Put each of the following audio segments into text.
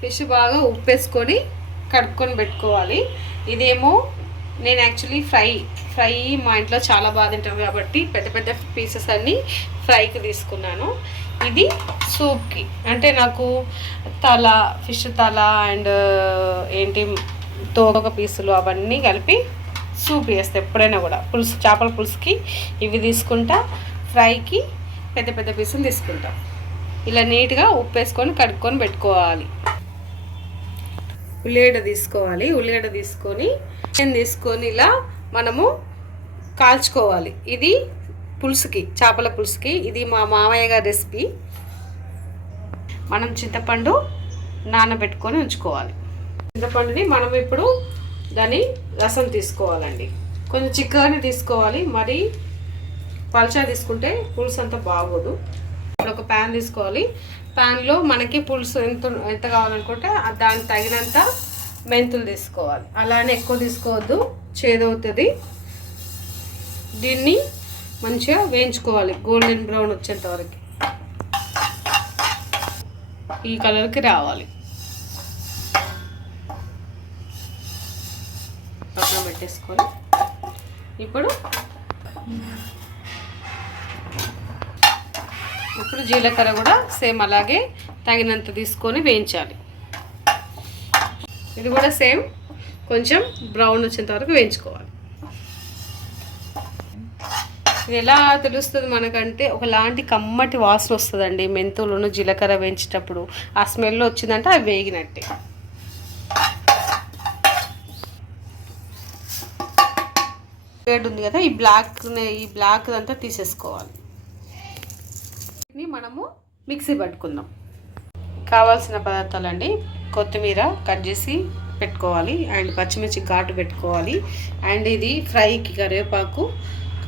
Fish బాగా ఉప్పేసుకొని కడుక్కొని పెట్టుకోవాలి. ఇదేమో నేను యాక్చువల్లీ ఫ్రై మా ఇంట్లో చాలా బాగా తింటాం కాబట్టి పెద్ద పెద్ద పీసెస్ అన్నీ ఫ్రైకి తీసుకున్నాను. ఇది సూప్కి, అంటే నాకు ఫిష్ తల అండ్ ఏంటి తోక పీసులు అవన్నీ కలిపి సూప్ చేస్తాను ఎప్పుడైనా కూడా. చేపల పులుసుకి ఇవి తీసుకుంటా, ఫ్రైకి పెద్ద పెద్ద పీసులు తీసుకుంటాం. ఇలా నీట్గా ఉప్పేసుకొని కడుక్కొని పెట్టుకోవాలి. ఉల్లిగడ్డ తీసుకొని ఇలా మనము కాల్చుకోవాలి. ఇది పులుసుకి, చేపల పులుసుకి ఇది మా మామయ్య గారి రెసిపీ. మనం చింతపండు నానబెట్టుకొని ఉంచుకోవాలి. చింతపండుని మనం ఇప్పుడు దాని రసం తీసుకోవాలండి. కొంచెం చిక్కగానే తీసుకోవాలి, మరి పల్చగా తీసుకుంటే పులుసు అంతా బాగోదు. ఇప్పుడు ఒక ప్యాన్ తీసుకోవాలి. ప్యాన్లో మనకి పులుసు ఎంత కావాలనుకుంటే దానికి తగినంత మెంతులు తీసుకోవాలి. అలానే ఎక్కువ తీసుకోవద్దు, చేదవుతుంది. దీన్ని మంచిగా వేయించుకోవాలి గోల్డెన్ బ్రౌన్ వచ్చేంత వరకు, ఈ కలర్కి రావాలి. పక్కన పెట్టేసుకొని ఇప్పుడు జీలకర్ర కూడా సేమ్ అలాగే తగినంత తీసుకొని వేయించాలి. ఇది కూడా సేమ్ కొంచెం బ్రౌన్ వచ్చేంత వరకు వేయించుకోవాలి. ఇది ఎలా తెలుస్తుంది మనకంటే ఒకలాంటి కమ్మటి వాసన వస్తుందండి. మెంతులను జీలకర్ర వేయించేటప్పుడు ఆ స్మెల్ వచ్చిందంటే అవి వేగినట్టే. రెడ్ ఉంది కదా, ఈ బ్లాక్ అంతా తీసేసుకోవాలి. మనము మిక్సీ పట్టుకుందాం. కావాల్సిన పదార్థాలు అండి: కొత్తిమీర కట్ చేసి పెట్టుకోవాలి, అండ్ పచ్చిమిర్చి ఘాటు పెట్టుకోవాలి, అండ్ ఇది ఫ్రైకి కరివేపాకు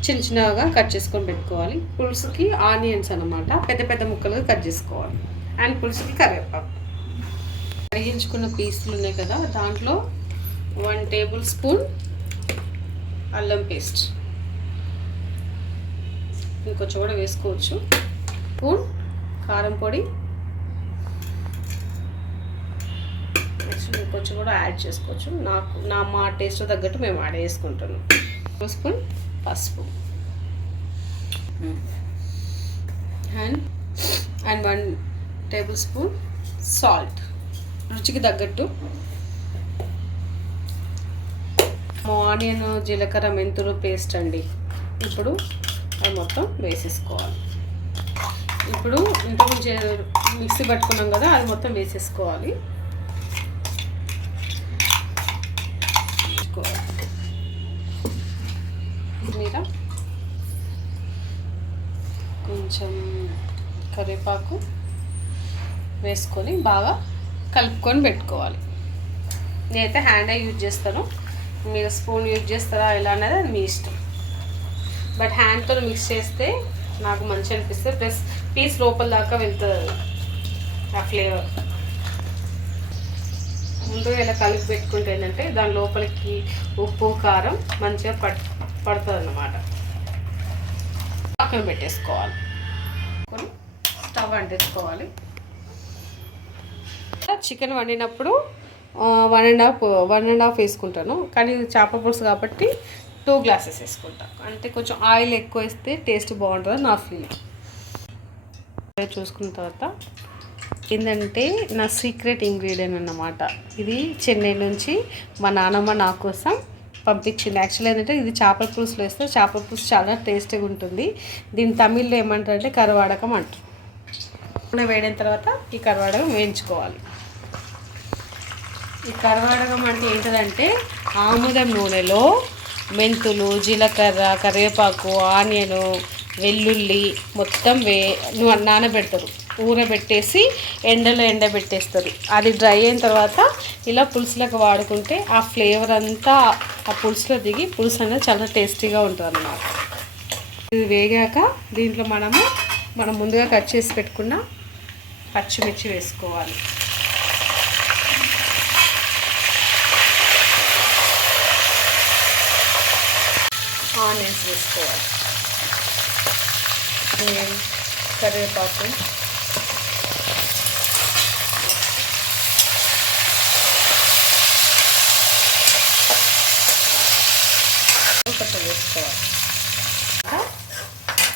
చిన్న చిన్నగా కట్ చేసుకొని పెట్టుకోవాలి. పులుసుకి ఆనియన్స్ అన్నమాట, పెద్ద పెద్ద ముక్కలుగా కట్ చేసుకోవాలి, అండ్ పులుసుకి కరివేపాకు. కరిగించుకున్న పీసులు ఉన్నాయి కదా, దాంట్లో 1 టేబుల్ స్పూన్ అల్లం పేస్ట్, ఇంకొంచెం కూడా వేసుకోవచ్చు. స్పూన్ కారం పొడి, నెక్స్ట్ కొంచెం కూడా యాడ్ చేసుకోవచ్చు. మా టేస్ట్ తగ్గట్టు మేము యాడ్ చేసుకుంటున్నాం. 2 స్పూన్ పసుపు అండ్ 1 టేబుల్ స్పూన్ సాల్ట్, రుచికి తగ్గట్టు. ఆనియన్, జీలకర్ర, మెంతులు పేస్ట్ అండి. ఇప్పుడు అది మొత్తం వేసేసుకోవాలి. ఇప్పుడు ఇంతకుముందు మిక్సీ పట్టుకున్నాం కదా, అది మొత్తం వేసేసుకోవాలి. మీద కొంచెం కరివేపాకు వేసుకొని బాగా కలుపుకొని పెట్టుకోవాలి. నేనైతే హ్యాండ్ యూజ్ చేస్తాను, మీరు స్పూన్ యూజ్ చేస్తారా ఎలా అనేది అది మీ ఇష్టం. బట్ హ్యాండ్తో మిక్స్ చేస్తే నాకు మంచిగా అనిపిస్తుంది, ప్లస్ పీస్ లోపల దాకా వెళ్తుంది ఆ ఫ్లేవర్. ముందుగా ఇలా కలిపి పెట్టుకుంటే ఏంటంటే దాని లోపలికి ఉప్పు కారం మంచిగా పడుతుంది అన్నమాట. పక్కన పెట్టేసుకోవాలి. స్టవ్ అంటేసుకోవాలి. చికెన్ వండినప్పుడు 1.5 వేసుకుంటాను, కానీ ఇది చేపల పులుసు కాబట్టి 2 గ్లాసెస్ వేసుకుంటాను. అంటే కొంచెం ఆయిల్ ఎక్కువ వేస్తే టేస్ట్ బాగుంటుంది నా ఫీలింగ్. చూసుకున్న తర్వాత ఏంటంటే నా సీక్రెట్ ఇంగ్రీడియంట్ అన్నమాట. ఇది చెన్నై నుంచి మా నాన్నమ్మ నా కోసం పంపించింది. యాక్చువల్లీ ఏంటంటే ఇది చేపల పులుసులో వేస్తే చేపల పులుసు చాలా టేస్టీగా ఉంటుంది. దీన్ని తమిళ్లో ఏమంటారంటే కరువాడకం అంటారు. నూనె వేడిన తర్వాత ఈ కరువాడకం వేయించుకోవాలి. ఈ కరువాడకం అంటే ఏంటంటే ఆముదం నూనెలో మెంతులు, జీలకర్ర, కరివేపాకు, ఆనియను, వెల్లుల్లి మొత్తం నానబెడతారు. ఊరబెట్టేసి ఎండలో ఎండబెట్టేస్తారు. అది డ్రై అయిన తర్వాత ఇలా పులుసులకు వాడుకుంటే ఆ ఫ్లేవర్ అంతా ఆ పులుసులో దిగి పులుసు అనేది చాలా టేస్టీగా ఉంటుంది అన్నమాట. ఇది వేగాక దీంట్లో మనం ముందుగా కట్ చేసి పెట్టుకున్న పచ్చిమిర్చి వేసుకోవాలి. ఆనియన్స్ వేసుకోవాలి, కరివేపాకు, కరివేపాకు వేసుకోవాలి.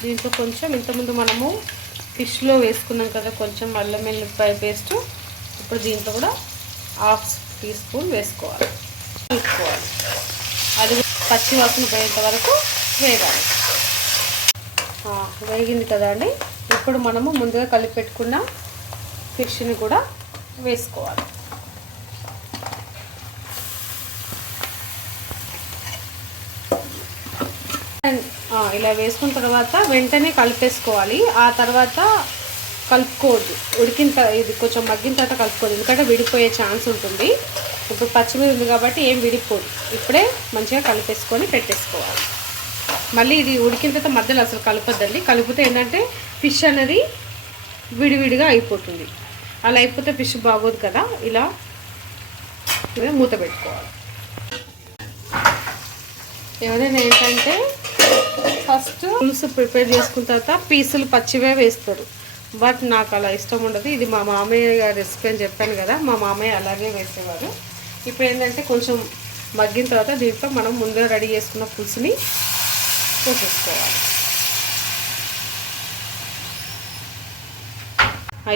దీంట్లో కొంచెం ఇంతకుముందు మనము ఫిష్లో వేసుకున్నాం కదా కొంచెం అల్లం వెల్లుల్లిపాయ పేస్ట్, ఇప్పుడు దీంట్లో కూడా 1/2 టీ స్పూన్ వేసుకోవాలి. కలుపుకోవాలి. అది పచ్చి వాసన పోయేంత వరకు వేగాలి. వేగింది కదా అండి. ఇప్పుడు మనము ముందుగా కలిపి పెట్టుకున్న ఫిష్ని కూడా వేసుకోవాలి. ఇలా వేసుకున్న తర్వాత వెంటనే కలిపేసుకోవాలి. ఆ తర్వాత కలుపుకోవద్దు, ఇది కొంచెం మగ్గిన తర్వాత కలుపుకోవద్దు, ఎందుకంటే విడిపోయే ఛాన్స్ ఉంటుంది. ఇప్పుడు పచ్చిమిర్చి ఉంది కాబట్టి ఏం విడిపోదు. ఇప్పుడే మంచిగా కలిపేసుకొని పెట్టేసుకోవాలి. మళ్ళీ ఇది ఉడికిన తర్వాత మధ్యలో అసలు కలపద్దండి. కలిపితే ఏంటంటే ఫిష్ అనేది విడివిడిగా అయిపోతుంది. అలా అయిపోతే ఫిష్ బాగోదు కదా. ఇలా మూత పెట్టుకోవాలి. ఎవరైనా ఏంటంటే ఫస్ట్ పులుసు ప్రిపేర్ చేసుకున్న తర్వాత పీసులు పచ్చివే వేస్తారు, బట్ నాకు అలా ఇష్టం ఉండదు. ఇది మా మామయ్య గారి రెసిపీ అని చెప్పాను కదా, మా మామయ్య అలాగే వేసేవారు. ఇప్పుడు ఏంటంటే కొంచెం మగ్గిన తర్వాత దీంట్లో మనం ముందే రెడీ చేసుకున్న పులుసుని పోసేసుకోవాలి.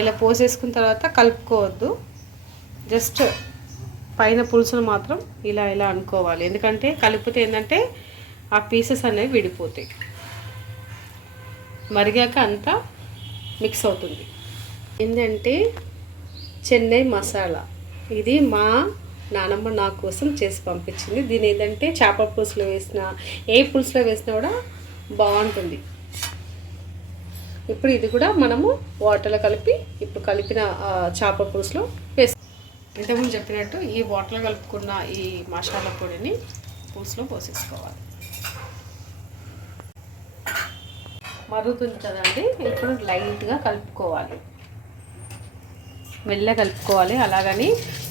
ఇలా పోసేసుకున్న తర్వాత కలుపుకోవద్దు, జస్ట్ పైన పులుసును మాత్రం ఇలా ఇలా అనుకోవాలి. ఎందుకంటే కలిపితే ఏంటంటే ఆ పీసెస్ అనేవి విడిపోతాయి. మరిగాక అంతా మిక్స్ అవుతుంది. ఏంటంటే చెన్నై మసాలా, ఇది మా నానమ్మ నా కోసం చేసి పంపించింది. దీని ఏంటంటే చేపల పులుసులో వేసినా ఏ పులుసులో వేసినా కూడా బాగుంటుంది. ఇప్పుడు ఇది కూడా మనము వాటర్లో కలిపి ఇప్పుడు కలిపిన చేపల పులుసులో వేసి ఇంతకుముందు చెప్పినట్టు ఈ వాటర్లో కలుపుకున్న ఈ మసాలా పొడిని పులుసులో పోసేసుకోవాలి. మరుగుతుంది కదండి, ఇప్పుడు లైట్గా కలుపుకోవాలి, మెల్లగా కలుపుకోవాలి. అలాగని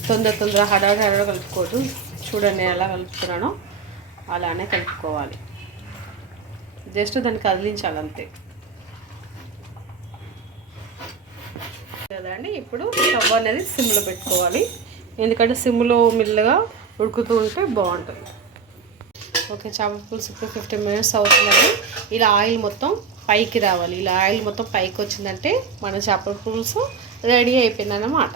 తొందర హడావిడి కలుపుకోవద్దు. చూడండి నేను ఎలా కలుపుతున్నానో అలానే కలుపుకోవాలి. జస్ట్ దాన్ని కదిలించాలి అంతే కదండి. ఇప్పుడు స్టవ్ అనేది సిమ్లో పెట్టుకోవాలి, ఎందుకంటే సిమ్లో మెల్లగా ఉడుకుతూ ఉంటే బాగుంటుంది. ఓకే, చేపల పులుసు ఇప్పుడు 15 మినిట్స్ అవుతుందండి. ఇలా ఆయిల్ మొత్తం పైకి రావాలి. ఇలా ఆయిల్ మొత్తం పైకి వచ్చిందంటే మన చేపల పులుసు రెడీ అయిపోయిందన్నమాట.